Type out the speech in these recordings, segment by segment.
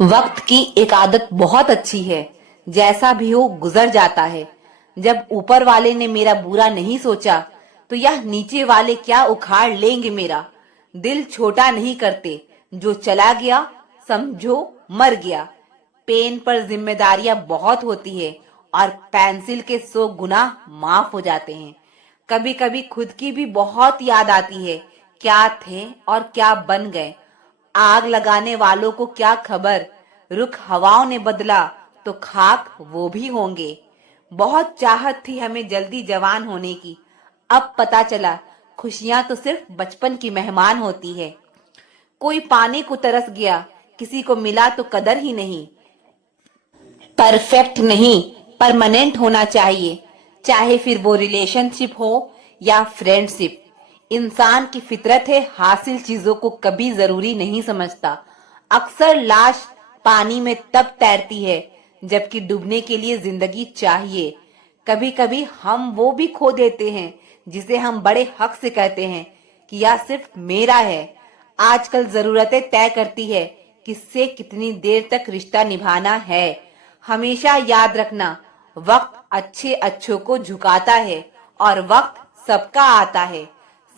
वक्त की एक आदत बहुत अच्छी है, जैसा भी हो गुजर जाता है। जब ऊपर वाले ने मेरा बुरा नहीं सोचा, तो यह नीचे वाले क्या उखाड़ लेंगे मेरा। दिल छोटा नहीं करते, जो चला गया समझो मर गया। पेन पर जिम्मेदारियां बहुत होती है और पेंसिल के 100 गुना माफ हो जाते हैं। कभी कभी खुद की भी बहुत याद आती है, क्या थे और क्या बन गए। आग लगाने वालों को क्या खबर, रुख हवाओं ने बदला तो खाक वो भी होंगे। बहुत चाहत थी हमें जल्दी जवान होने की, अब पता चला खुशियां तो सिर्फ बचपन की मेहमान होती है। कोई पानी को तरस गया, किसी को मिला तो कदर ही नहीं। परफेक्ट नहीं, परमानेंट होना चाहिए, चाहे फिर वो रिलेशनशिप हो या फ्रेंडशिप। इंसान की फितरत है हासिल चीजों को कभी जरूरी नहीं समझता। अक्सर लाश पानी में तब तैरती है जबकि डूबने के लिए जिंदगी चाहिए। कभी कभी हम वो भी खो देते हैं जिसे हम बड़े हक से कहते हैं कि यह सिर्फ मेरा है। आजकल जरूरतें तय करती है किससे कितनी देर तक रिश्ता निभाना है। हमेशा याद रखना, वक्त अच्छे अच्छों को झुकाता है और वक्त सबका आता है।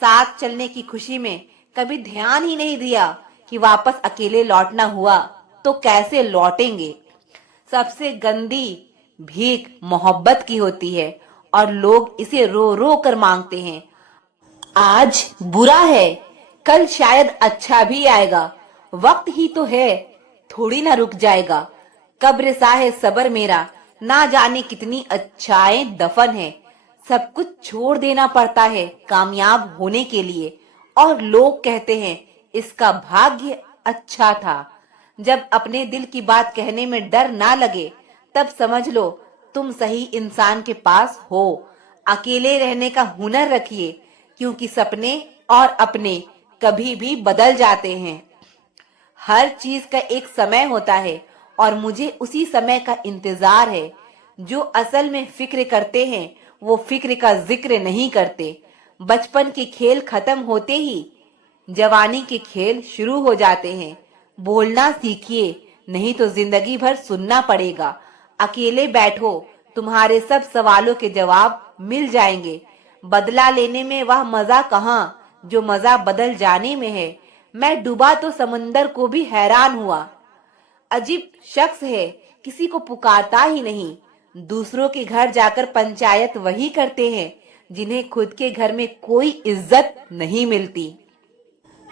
साथ चलने की खुशी में कभी ध्यान ही नहीं दिया कि वापस अकेले लौटना हुआ तो कैसे लौटेंगे। सबसे गंदी भीख मोहब्बत की होती है और लोग इसे रो रो कर मांगते हैं। आज बुरा है, कल शायद अच्छा भी आएगा। वक्त ही तो है, थोड़ी ना रुक जाएगा। कब्र सा है सबर मेरा, ना जाने कितनी अच्छाएं दफन है। सब कुछ छोड़ देना पड़ता है कामयाब होने के लिए, और लोग कहते हैं इसका भाग्य अच्छा था। जब अपने दिल की बात कहने में डर ना लगे, तब समझ लो तुम सही इंसान के पास हो। अकेले रहने का हुनर रखिए, क्योंकि सपने और अपने कभी भी बदल जाते हैं। हर चीज का एक समय होता है और मुझे उसी समय का इंतजार है। जो असल में फिक्र करते हैं वो फिक्र का जिक्र नहीं करते। बचपन के खेल खत्म होते ही जवानी के खेल शुरू हो जाते हैं। बोलना सीखिए, नहीं तो जिंदगी भर सुनना पड़ेगा। अकेले बैठो, तुम्हारे सब सवालों के जवाब मिल जाएंगे। बदला लेने में वह मजा कहाँ जो मजा बदल जाने में है। मैं डूबा तो समंदर को भी हैरान हुआ। अजीब शख्स है, किसी को पुकारता ही नहीं। दूसरों के घर जाकर पंचायत वही करते हैं जिन्हें खुद के घर में कोई इज्जत नहीं मिलती।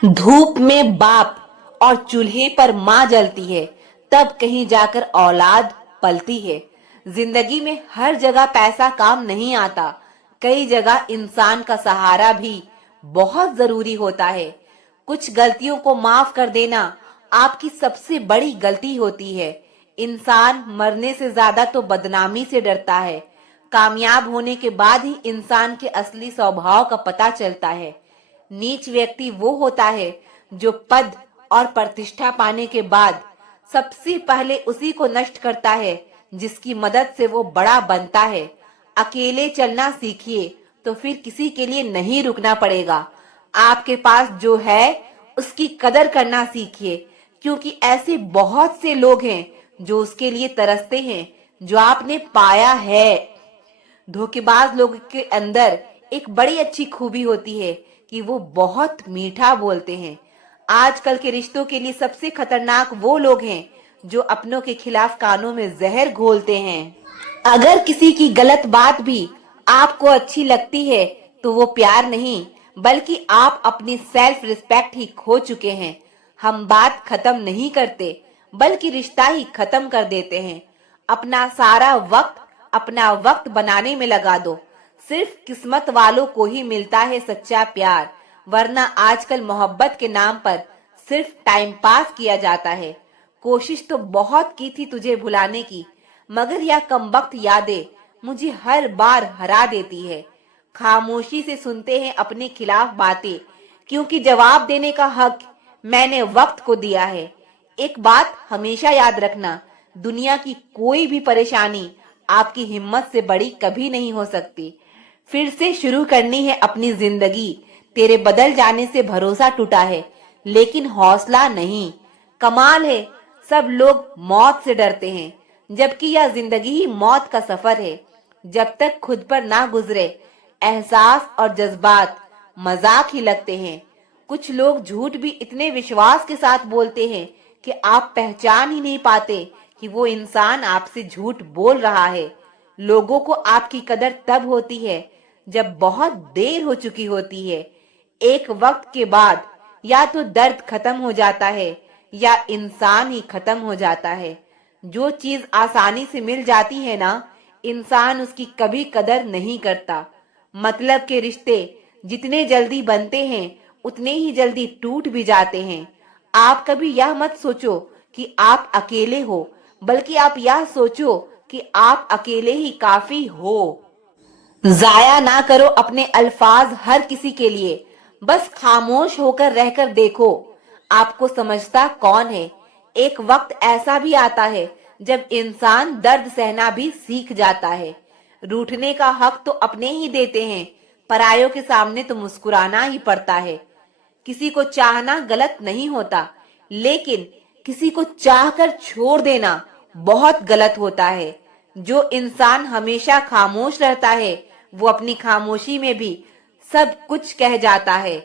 धूप में बाप और चूल्हे पर माँ जलती है, तब कहीं जाकर औलाद पलती है। जिंदगी में हर जगह पैसा काम नहीं आता, कई जगह इंसान का सहारा भी बहुत जरूरी होता है। कुछ गलतियों को माफ कर देना आपकी सबसे बड़ी गलती होती है। इंसान मरने से ज्यादा तो बदनामी से डरता है। कामयाब होने के बाद ही इंसान के असली स्वभाव का पता चलता है। नीच व्यक्ति वो होता है जो पद और प्रतिष्ठा पाने के बाद सबसे पहले उसी को नष्ट करता है जिसकी मदद से वो बड़ा बनता है। अकेले चलना सीखिए, तो फिर किसी के लिए नहीं रुकना पड़ेगा। आपके पास जो है उसकी कदर करना सीखिए, क्योंकि ऐसे बहुत से लोग हैं जो उसके लिए तरसते हैं जो आपने पाया है। धोखेबाज लोगों के अंदर एक बड़ी अच्छी खूबी होती है कि वो बहुत मीठा बोलते हैं। आजकल के रिश्तों के लिए सबसे खतरनाक वो लोग हैं जो अपनों के खिलाफ कानों में जहर घोलते हैं। अगर किसी की गलत बात भी आपको अच्छी लगती है तो वो प्यार नहीं, बल्कि आप अपनी सेल्फ रिस्पेक्ट ही खो चुके हैं। हम बात खत्म नहीं करते, बल्कि रिश्ता ही खत्म कर देते हैं। अपना सारा वक्त अपना वक्त बनाने में लगा दो। सिर्फ किस्मत वालों को ही मिलता है सच्चा प्यार, वरना आजकल मोहब्बत के नाम पर सिर्फ टाइम पास किया जाता है। कोशिश तो बहुत की थी तुझे भुलाने की, मगर यह कमबख्त यादें मुझे हर बार हरा देती है। खामोशी से सुनते हैं अपने खिलाफ बातें, क्योंकि जवाब देने का हक मैंने वक्त को दिया है। एक बात हमेशा याद रखना, दुनिया की कोई भी परेशानी आपकी हिम्मत से बड़ी कभी नहीं हो सकती। फिर से शुरू करनी है अपनी जिंदगी। तेरे बदल जाने से भरोसा टूटा है, लेकिन हौसला नहीं। कमाल है, सब लोग मौत से डरते हैं, जबकि यह जिंदगी ही मौत का सफर है। जब तक खुद पर ना गुजरे, एहसास और जज्बात मजाक ही लगते हैं। कुछ लोग झूठ भी इतने विश्वास के साथ बोलते हैं कि आप पहचान ही नहीं पाते कि वो इंसान आपसे झूठ बोल रहा है। लोगों को आपकी कदर तब होती है जब बहुत देर हो चुकी होती है। एक वक्त के बाद या तो दर्द खत्म हो जाता है या इंसान ही खत्म हो जाता है। जो चीज आसानी से मिल जाती है ना, इंसान उसकी कभी कदर नहीं करता। मतलब के रिश्ते जितने जल्दी बनते हैं उतने ही जल्दी टूट भी जाते हैं। आप कभी यह मत सोचो कि आप अकेले हो, बल्कि आप यह सोचो कि आप अकेले ही काफी हो। जाया ना करो अपने अल्फाज हर किसी के लिए। बस खामोश होकर रहकर देखो, आपको समझता कौन है। एक वक्त ऐसा भी आता है जब इंसान दर्द सहना भी सीख जाता है। रूठने का हक तो अपने ही देते हैं, परायों के सामने तो मुस्कुराना ही पड़ता है। किसी को चाहना गलत नहीं होता, लेकिन किसी को चाहकर छोड़ देना बहुत गलत होता है। जो इंसान हमेशा खामोश रहता है, वो अपनी खामोशी में भी सब कुछ कह जाता है।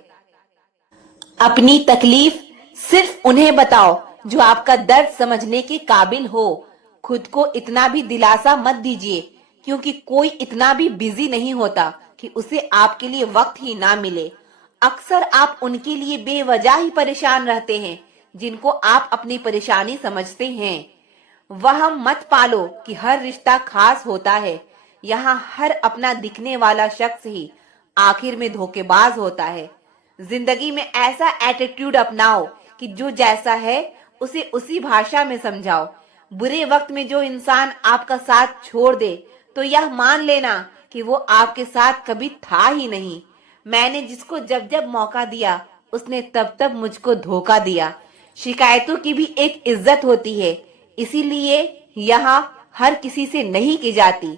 अपनी तकलीफ सिर्फ उन्हें बताओ जो आपका दर्द समझने के काबिल हो। खुद को इतना भी दिलासा मत दीजिए, क्योंकि कोई इतना भी बिजी नहीं होता कि उसे आपके लिए वक्त ही ना मिले। अक्सर आप उनके लिए बेवजह ही परेशान रहते हैं जिनको आप अपनी परेशानी समझते हैं। वह मत पालो कि हर रिश्ता खास होता है। यहाँ हर अपना दिखने वाला शख्स ही आखिर में धोखेबाज होता है। जिंदगी में ऐसा एटीट्यूड अपनाओ कि जो जैसा है उसे उसी भाषा में समझाओ। बुरे वक्त में जो इंसान आपका साथ छोड़ दे, तो यह मान लेना कि वो आपके साथ कभी था ही नहीं। मैंने जिसको जब जब मौका दिया, उसने तब तब मुझको धोखा दिया। शिकायतों की भी एक इज्जत होती है, इसीलिए यहाँ हर किसी से नहीं की जाती।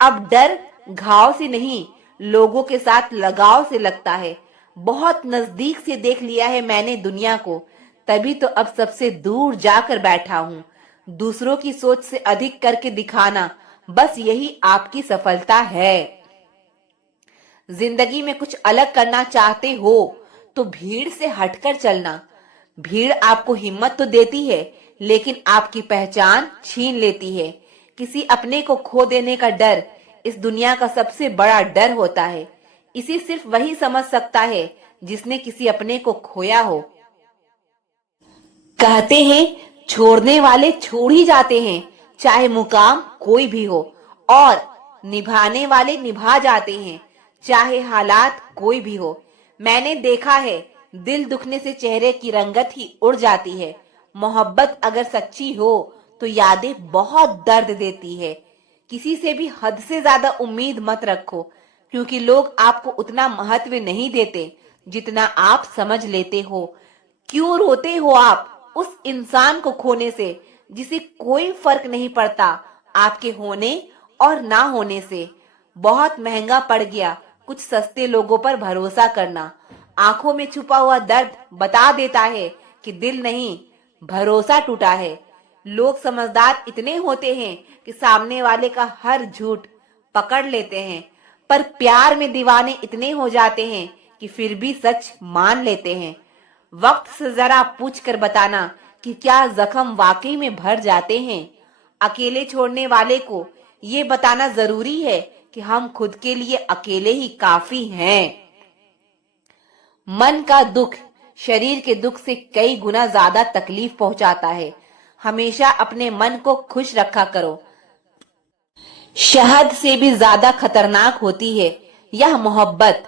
अब डर घाव से नहीं, लोगों के साथ लगाव से लगता है। बहुत नजदीक से देख लिया है मैंने दुनिया को, तभी तो अब सबसे दूर जाकर बैठा हूँ। दूसरों की सोच से अधिक करके दिखाना, बस यही आपकी सफलता है। जिंदगी में कुछ अलग करना चाहते हो तो भीड़ से हटकर चलना। भीड़ आपको हिम्मत तो देती है, लेकिन आपकी पहचान छीन लेती है। किसी अपने को खो देने का डर इस दुनिया का सबसे बड़ा डर होता है। इसे सिर्फ वही समझ सकता है जिसने किसी अपने को खोया हो। कहते हैं छोड़ने वाले छोड़ ही जाते हैं, चाहे मुकाम कोई भी हो, और निभाने वाले निभा जाते हैं, चाहे हालात कोई भी हो। मैंने देखा है, दिल दुखने से चेहरे की रंगत ही उड़ जाती है। मोहब्बत अगर सच्ची हो तो यादें बहुत दर्द देती है। किसी से भी हद से ज्यादा उम्मीद मत रखो, क्योंकि लोग आपको उतना महत्व नहीं देते जितना आप समझ लेते हो। क्यों रोते हो आप उस इंसान को खोने से जिसे कोई फर्क नहीं पड़ता आपके होने और ना होने से। बहुत महंगा पड़ गया कुछ सस्ते लोगों पर भरोसा करना। आंखों में छुपा हुआ दर्द बता देता है कि दिल नहीं, भरोसा टूटा है। लोग समझदार इतने होते हैं कि सामने वाले का हर झूठ पकड़ लेते हैं, पर प्यार में दीवाने इतने हो जाते हैं कि फिर भी सच मान लेते हैं। वक्त से जरा पूछ कर बताना कि क्या जख्म वाकई में भर जाते हैं। अकेले छोड़ने वाले को ये बताना जरूरी है कि हम खुद के लिए अकेले ही काफी हैं। मन का दुख शरीर के दुख से कई गुना ज्यादा तकलीफ पहुंचाता है। हमेशा अपने मन को खुश रखा करो। शहद से भी ज्यादा खतरनाक होती है यह मोहब्बत।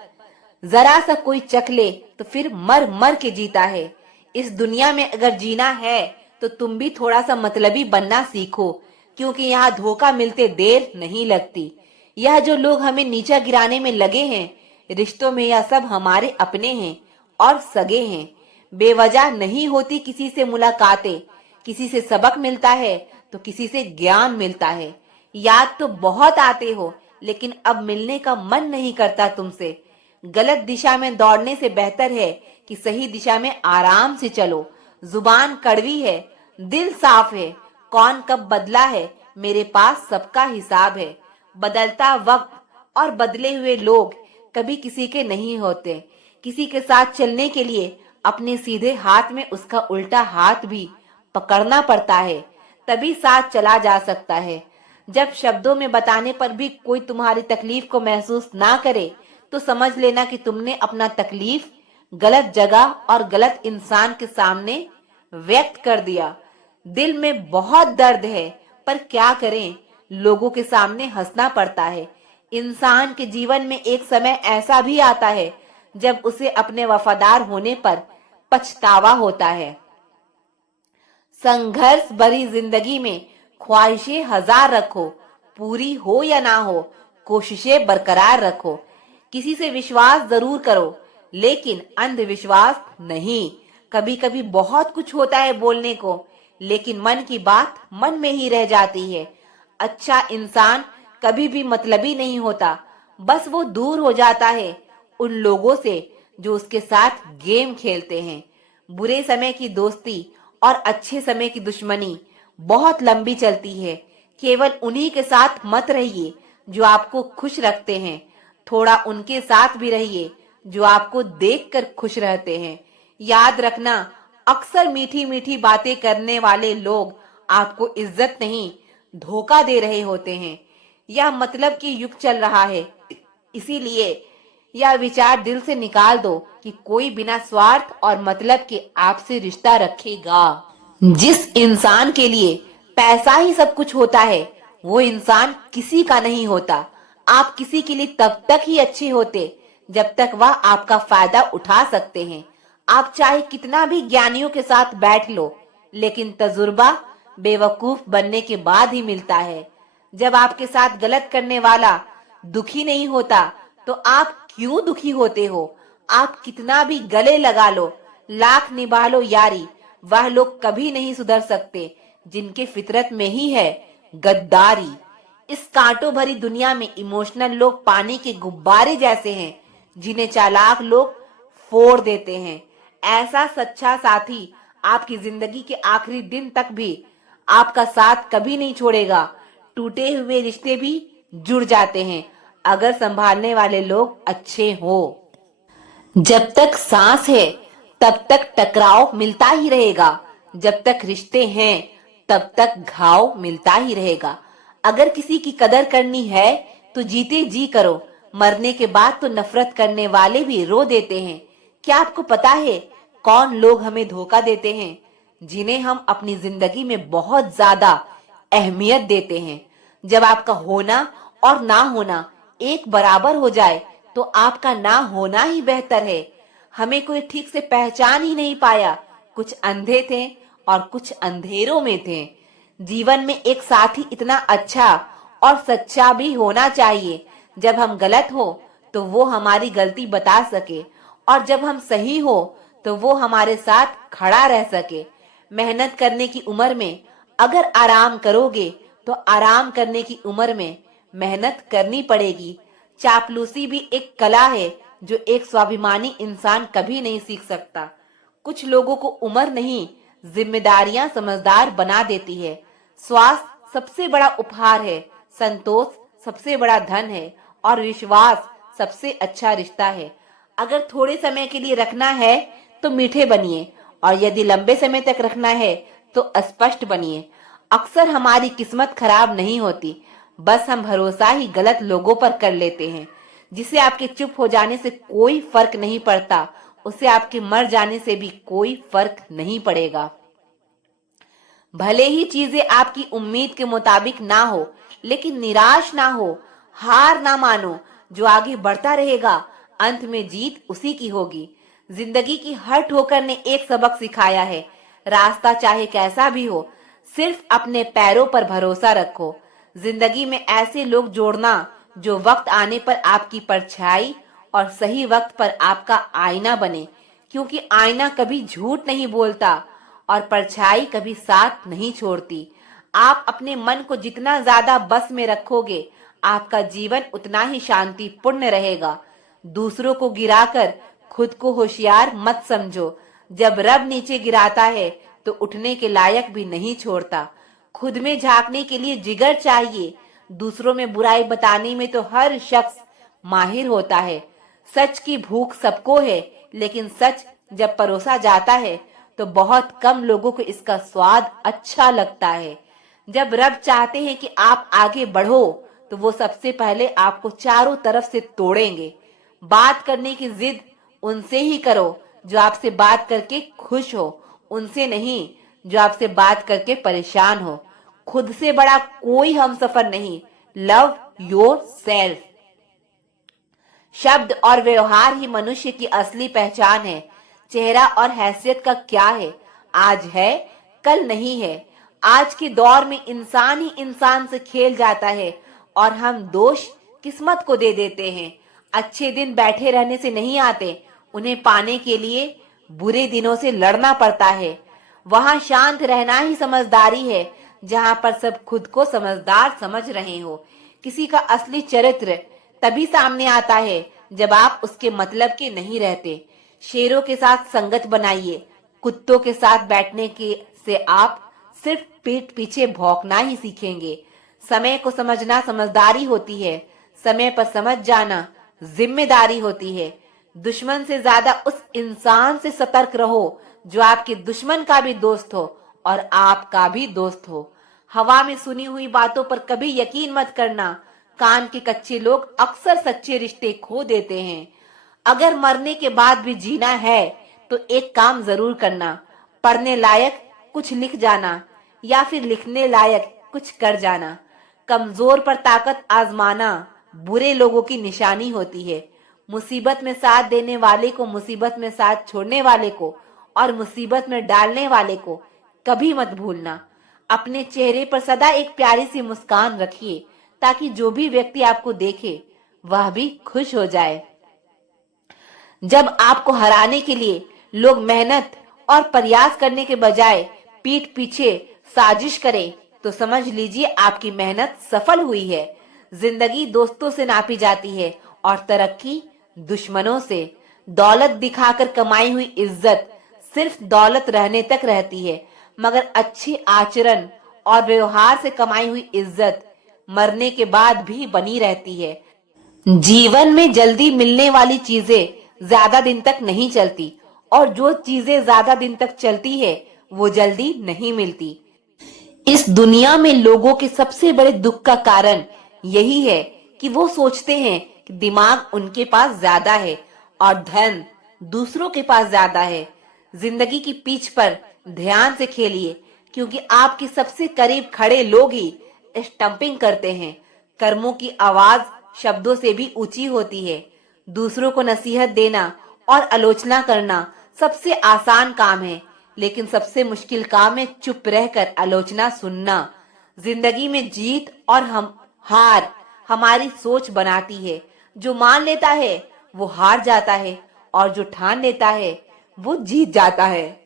जरा सा कोई चख ले तो फिर मर मर के जीता है। इस दुनिया में अगर जीना है तो तुम भी थोड़ा सा मतलबी बनना सीखो, क्योंकि यहाँ धोखा मिलते देर नहीं लगती। यह जो लोग हमें नीचा गिराने में लगे हैं, रिश्तों में यह सब हमारे अपने हैं और सगे हैं। बेवजह नहीं होती किसी से मुलाकातें, किसी से सबक मिलता है तो किसी से ज्ञान मिलता है। याद तो बहुत आते हो, लेकिन अब मिलने का मन नहीं करता तुमसे। गलत दिशा में दौड़ने से बेहतर है कि सही दिशा में आराम से चलो। जुबान कड़वी है दिल साफ है, कौन कब बदला है, मेरे पास सबका हिसाब है। बदलता वक्त और बदले हुए लोग कभी किसी के नहीं होते। किसी के साथ चलने के लिए अपने सीधे हाथ में उसका उल्टा हाथ भी पकड़ना पड़ता है, तभी साथ चला जा सकता है। जब शब्दों में बताने पर भी कोई तुम्हारी तकलीफ को महसूस ना करे, तो समझ लेना कि तुमने अपना तकलीफ गलत जगह और गलत इंसान के सामने व्यक्त कर दिया। दिल में बहुत दर्द है, पर क्या करें, लोगों के सामने हंसना पड़ता है। इंसान के जीवन में एक समय ऐसा भी आता है जब उसे अपने वफादार होने पर पछतावा होता है। संघर्ष भरी जिंदगी में ख्वाहिशें हजार रखो, पूरी हो या ना हो, कोशिशें बरकरार रखो। किसी से विश्वास जरूर करो, लेकिन अंधविश्वास नहीं। कभी कभी बहुत कुछ होता है बोलने को, लेकिन मन की बात मन में ही रह जाती है। अच्छा इंसान कभी भी मतलबी नहीं होता, बस वो दूर हो जाता है उन लोगों से जो उसके साथ गेम खेलते हैं। बुरे समय की दोस्ती और अच्छे समय की दुश्मनी बहुत लंबी चलती है। केवल उन्हीं के साथ मत रहिए जो आपको खुश रखते हैं, थोड़ा उनके साथ भी रहिए जो आपको देखकर खुश रहते हैं। याद रखना, अक्सर मीठी मीठी बातें करने वाले लोग आपको इज्जत नहीं, धोखा दे रहे होते हैं। यह मतलब की युग चल रहा है, इसीलिए यह विचार दिल से निकाल दो कि कोई बिना स्वार्थ और मतलब के आपसे रिश्ता रखेगा। जिस इंसान के लिए पैसा ही सब कुछ होता है, वो इंसान किसी का नहीं होता। आप किसी के लिए तब तक ही अच्छे होते जब तक वह आपका फायदा उठा सकते हैं। आप चाहे कितना भी ज्ञानियों के साथ बैठ लो, लेकिन तजुर्बा बेवकूफ बनने के बाद ही मिलता है। जब आपके साथ गलत करने वाला दुखी नहीं होता, तो आप क्यों दुखी होते हो? आप कितना भी गले लगा लो, लाख निभा लो यारी, वह लोग कभी नहीं सुधर सकते जिनके फितरत में ही है गद्दारी। इस कांटों भरी दुनिया में इमोशनल लोग पानी के गुब्बारे जैसे हैं, जिन्हें चालाक लोग फोड़ देते हैं। ऐसा सच्चा साथी आपकी जिंदगी के आखिरी दिन तक भी आपका साथ कभी नहीं छोड़ेगा। टूटे हुए रिश्ते भी जुड़ जाते हैं अगर संभालने वाले लोग अच्छे हो। जब तक सांस है तब तक टकराव मिलता ही रहेगा, जब तक रिश्ते हैं तब तक घाव मिलता ही रहेगा। अगर किसी की कदर करनी है तो जीते जी करो, मरने के बाद तो नफरत करने वाले भी रो देते हैं। क्या आपको पता है कौन लोग हमें धोखा देते हैं? जिन्हें हम अपनी जिंदगी में बहुत ज्यादा अहमियत देते हैं। जब आपका होना और ना होना एक बराबर हो जाए, तो आपका ना होना ही बेहतर है। हमें कोई ठीक से पहचान ही नहीं पाया, कुछ अंधे थे और कुछ अंधेरों में थे। जीवन में एक साथी इतना अच्छा और सच्चा भी होना चाहिए, जब हम गलत हो तो वो हमारी गलती बता सके, और जब हम सही हो तो वो हमारे साथ खड़ा रह सके। मेहनत करने की उम्र में अगर आराम करोगे, तो आराम करने की उम्र में मेहनत करनी पड़ेगी। चापलूसी भी एक कला है जो एक स्वाभिमानी इंसान कभी नहीं सीख सकता। कुछ लोगों को उम्र नहीं, जिम्मेदारियां समझदार बना देती है। स्वास्थ्य सबसे बड़ा उपहार है, संतोष सबसे बड़ा धन है, और विश्वास सबसे अच्छा रिश्ता है। अगर थोड़े समय के लिए रखना है तो मीठे बनिए, और यदि लंबे समय तक रखना है तो स्पष्ट बनिए। अक्सर हमारी किस्मत खराब नहीं होती, बस हम भरोसा ही गलत लोगों पर कर लेते हैं। जिसे आपके चुप हो जाने से कोई फर्क नहीं पड़ता, उसे आपके मर जाने से भी कोई फर्क नहीं पड़ेगा। भले ही चीजें आपकी उम्मीद के मुताबिक ना हो, लेकिन निराश ना हो, हार ना मानो। जो आगे बढ़ता रहेगा, अंत में जीत उसी की होगी। जिंदगी की हर ठोकर ने एक सबक सिखाया है, रास्ता चाहे कैसा भी हो, सिर्फ अपने पैरों पर भरोसा रखो। जिंदगी में ऐसे लोग जोड़ना जो वक्त आने पर आपकी परछाई और सही वक्त पर आपका आईना बने, क्योंकि आईना कभी झूठ नहीं बोलता और परछाई कभी साथ नहीं छोड़ती। आप अपने मन को जितना ज्यादा बस में रखोगे, आपका जीवन उतना ही शांतिपूर्ण रहेगा। दूसरों को गिराकर खुद को होशियार मत समझो। जब रब नीचे गिराता है तो उठने के लायक भी नहीं छोड़ता। खुद में झांकने के लिए जिगर चाहिए। दूसरों में बुराई बताने में तो हर शख्स माहिर होता है। सच की भूख सबको है, लेकिन सच जब परोसा जाता है तो बहुत कम लोगों को इसका स्वाद अच्छा लगता है। जब रब चाहते हैं कि आप आगे बढ़ो तो वो सबसे पहले आपको चारों तरफ से तोड़ेंगे। बात करने की जिद उनसे ही करो जो आपसे बात करके खुश हो, उनसे नहीं जो आपसे बात करके परेशान हो। खुद से बड़ा कोई हमसफर नहीं। Love your self. शब्द और व्यवहार ही मनुष्य की असली पहचान है। चेहरा और हैसियत का क्या है? आज है, कल नहीं है। आज के दौर में इंसान ही इंसान से खेल जाता है और हम दोष किस्मत को दे देते हैं। अच्छे दिन बैठे रहने से नहीं आते, उन्हें पाने के लिए बुरे दिनों से लड़ना पड़ता है। वहां शांत रहना ही समझदारी है, जहां पर सब खुद को समझदार समझ रहे हो। किसी का असली चरित्र तभी सामने आता है जब आप उसके मतलब के नहीं रहते। शेरों के साथ संगत बनाइए, कुत्तों के साथ बैठने के से आप सिर्फ पीठ पीछे भौंकना ही सीखेंगे। समय को समझना समझदारी होती है, समय पर समझ जाना जिम्मेदारी होती है। दुश्मन से ज्यादा उस इंसान से सतर्क रहो जो आपके दुश्मन का भी दोस्त हो और आपका भी दोस्त हो। हवा में सुनी हुई बातों पर कभी यकीन मत करना। कान के कच्चे लोग अक्सर सच्चे रिश्ते खो देते हैं। अगर मरने के बाद भी जीना है तो एक काम जरूर करना, पढ़ने लायक कुछ लिख जाना या फिर लिखने लायक कुछ कर जाना। कमजोर पर ताकत आजमाना बुरे लोगों की निशानी होती है। मुसीबत में साथ देने वाले को, मुसीबत में साथ छोड़ने वाले को और मुसीबत में डालने वाले को कभी मत भूलना। अपने चेहरे पर सदा एक प्यारी सी मुस्कान रखिए ताकि जो भी व्यक्ति आपको देखे वह भी खुश हो जाए। जब आपको हराने के लिए लोग मेहनत और प्रयास करने के बजाय पीठ पीछे साजिश करें तो समझ लीजिए आपकी मेहनत सफल हुई है। जिंदगी दोस्तों से नापी जाती है और तरक्की दुश्मनों से। दौलत दिखाकर कमाई हुई इज्जत सिर्फ दौलत रहने तक रहती है, मगर अच्छे आचरण और व्यवहार से कमाई हुई इज्जत मरने के बाद भी बनी रहती है। जीवन में जल्दी मिलने वाली चीजें ज्यादा दिन तक नहीं चलती और जो चीजें ज्यादा दिन तक चलती है वो जल्दी नहीं मिलती। इस दुनिया में लोगों के सबसे बड़े दुख का कारण यही है कि वो सोचते हैं कि दिमाग उनके पास ज्यादा है और धन दूसरों के पास ज्यादा है। जिंदगी की पिच पर ध्यान से खेलिए, क्योंकि आपके सबसे करीब खड़े लोग ही स्टंपिंग करते हैं। कर्मों की आवाज शब्दों से भी ऊंची होती है। दूसरों को नसीहत देना और आलोचना करना सबसे आसान काम है, लेकिन सबसे मुश्किल काम है चुप रहकर आलोचना सुनना। जिंदगी में जीत और हार हमारी सोच बनाती है। जो मान लेता है वो हार जाता है और जो ठान लेता है वो जीत जाता है।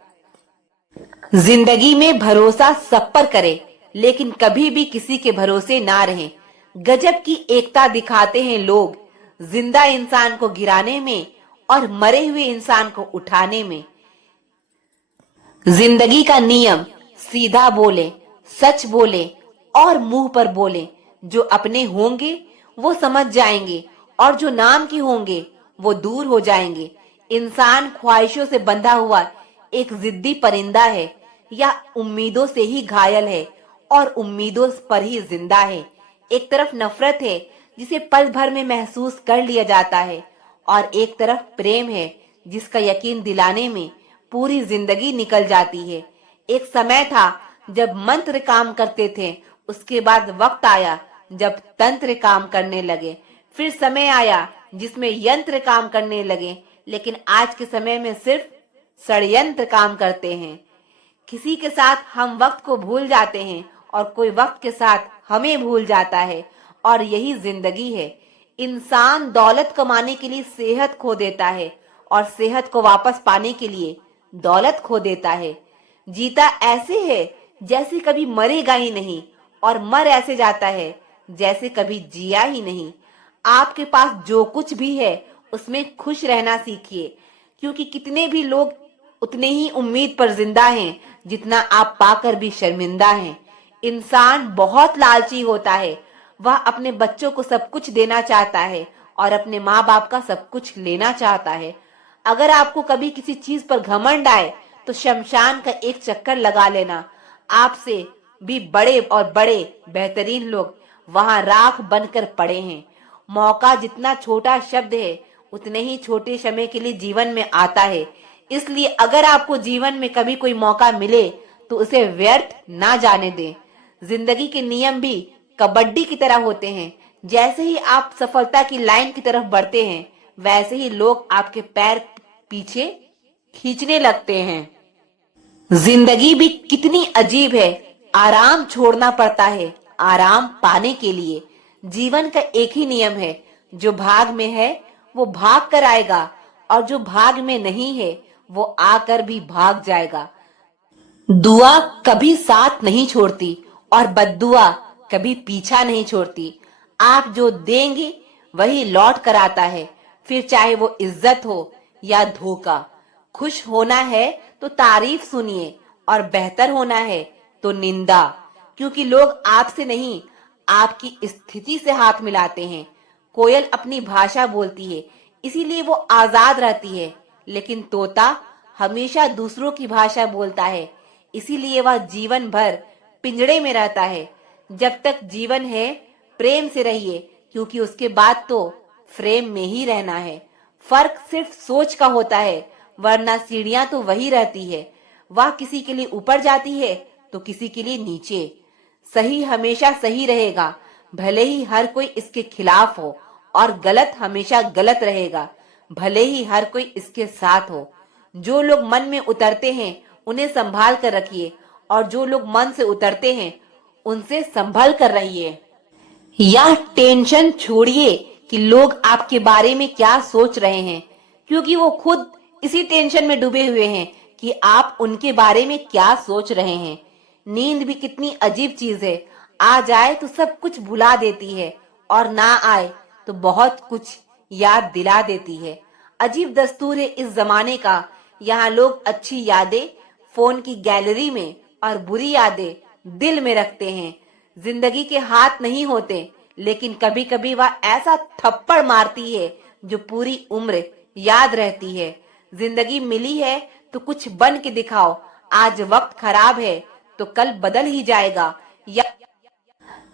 जिंदगी में भरोसा सब पर करें, लेकिन कभी भी किसी के भरोसे ना रहें। गजब की एकता दिखाते हैं लोग, जिंदा इंसान को गिराने में और मरे हुए इंसान को उठाने में। जिंदगी का नियम सीधा बोले, सच बोले और मुंह पर बोले। जो अपने होंगे वो समझ जाएंगे और जो नाम के होंगे वो दूर हो जाएंगे। इंसान ख्वाहिशों से बंधा हुआ एक जिद्दी परिंदा है या उम्मीदों से ही घायल है और उम्मीदों पर ही जिंदा है। एक तरफ नफरत है जिसे पल भर में महसूस कर लिया जाता है और एक तरफ प्रेम है जिसका यकीन दिलाने में पूरी जिंदगी निकल जाती है। एक समय था जब मंत्र काम करते थे, उसके बाद वक्त आया जब तंत्र काम करने लगे। फिर समय आया जिसमें यंत्र काम करने लगे, लेकिन आज के समय में सिर्फ षड्यंत्र काम करते हैं। किसी के साथ हम वक्त को भूल जाते हैं और कोई वक्त के साथ हमें भूल जाता है, और यही जिंदगी है। इंसान दौलत कमाने के लिए सेहत खो देता है और सेहत को वापस पाने के लिए दौलत खो देता है। जीता ऐसे है जैसे कभी मरेगा ही नहीं और मर ऐसे जाता है जैसे कभी जिया ही नहीं। आपके पास जो कुछ भी है उसमें खुश रहना सीखिए, क्योंकि कितने भी लोग उतने ही उम्मीद पर जिंदा हैं जितना आप पाकर भी शर्मिंदा हैं। इंसान बहुत लालची होता है। वह अपने बच्चों को सब कुछ देना चाहता है और अपने माँ बाप का सब कुछ लेना चाहता है। अगर आपको कभी किसी चीज पर घमंड आए तो शमशान का एक चक्कर लगा लेना। आपसे भी बड़े और बड़े बेहतरीन लोग वहां राख बनकर पड़े हैं। मौका जितना छोटा शब्द है उतने ही छोटे समय के लिए जीवन में आता है। इसलिए अगर आपको जीवन में कभी कोई मौका मिले तो उसे व्यर्थ ना जाने दें। जिंदगी के नियम भी कबड्डी की तरह होते हैं। जैसे ही आप सफलता की लाइन की तरफ बढ़ते हैं वैसे ही लोग आपके पैर पीछे खींचने लगते हैं। जिंदगी भी कितनी अजीब है। आराम छोड़ना पड़ता है आराम पाने के लिए। जीवन का एक ही नियम है, जो भाग में है वो भाग कर आएगा और जो भाग में नहीं है वो आकर भी भाग जाएगा। दुआ कभी साथ नहीं छोड़ती और बद्दुआ कभी पीछा नहीं छोड़ती। आप जो देंगे वही लौट कर आता है, फिर चाहे वो इज्जत हो या धोखा। खुश होना है तो तारीफ सुनिए और बेहतर होना है तो निंदा, क्योंकि लोग आपसे नहीं आपकी स्थिति से हाथ मिलाते हैं। कोयल अपनी भाषा बोलती है इसीलिए वो आजाद रहती है, लेकिन तोता हमेशा दूसरों की भाषा बोलता है इसीलिए वह जीवन भर पिंजड़े में रहता है। जब तक जीवन है प्रेम से रहिए, क्योंकि उसके बाद तो फ्रेम में ही रहना है। फर्क सिर्फ सोच का होता है, वरना सीढ़ियां तो वही रहती है। वह किसी के लिए ऊपर जाती है तो किसी के लिए नीचे। सही हमेशा सही रहेगा, भले ही हर कोई इसके खिलाफ हो, और गलत हमेशा गलत रहेगा, भले ही हर कोई इसके साथ हो। जो लोग मन में उतरते हैं उन्हें संभाल कर रखिए, और जो लोग मन से उतरते हैं उनसे संभल कर रहिए। यह टेंशन छोड़िए कि लोग आपके बारे में क्या सोच रहे हैं, क्योंकि वो खुद इसी टेंशन में डूबे हुए हैं कि आप उनके बारे में क्या सोच रहे हैं। नींद भी कितनी अजीब चीज है, आ जाए तो सब कुछ भुला देती है और ना आए तो बहुत कुछ याद दिला देती है। अजीब दस्तूर है इस जमाने का। यहाँ लोग अच्छी यादें फोन की गैलरी में और बुरी यादें दिल में रखते हैं। जिंदगी के हाथ नहीं होते, लेकिन कभी कभी वह ऐसा थप्पड़ मारती है जो पूरी उम्र याद रहती है। जिंदगी मिली है तो कुछ बन के दिखाओ। आज वक्त खराब है तो कल बदल ही जाएगा। या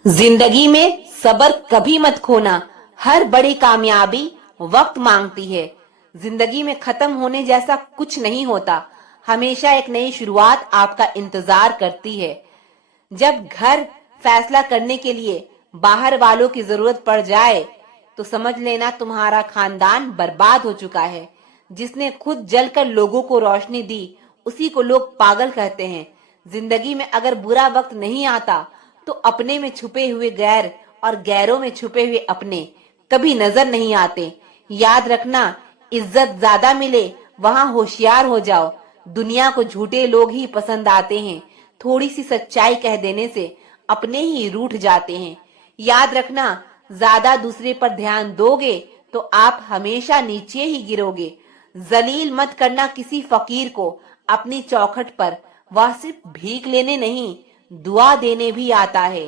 जिंदगी में सब्र कभी मत खोना। हर बड़ी कामयाबी वक्त मांगती है। जिंदगी में खत्म होने जैसा कुछ नहीं होता, हमेशा एक नई शुरुआत आपका इंतजार करती है। जब घर फैसला करने के लिए बाहर वालों की जरूरत पड़ जाए तो समझ लेना तुम्हारा खानदान बर्बाद हो चुका है। जिसने खुद जलकर लोगों को रोशनी दी उसी को लोग पागल कहते हैं। जिंदगी में अगर बुरा वक्त नहीं आता तो अपने में छुपे हुए गैर और गैरों में छुपे हुए अपने कभी नजर नहीं आते। याद रखना, इज्जत ज्यादा मिले वहां होशियार हो जाओ। दुनिया को झूठे लोग ही पसंद आते हैं, थोड़ी सी सच्चाई कह देने से अपने ही रूठ जाते हैं। याद रखना, ज्यादा दूसरे पर ध्यान दोगे तो आप हमेशा नीचे ही गिरोगे। जलील मत करना किसी फकीर को अपनी चौखट पर, वह सिर्फ भीख लेने नहीं दुआ देने भी आता है।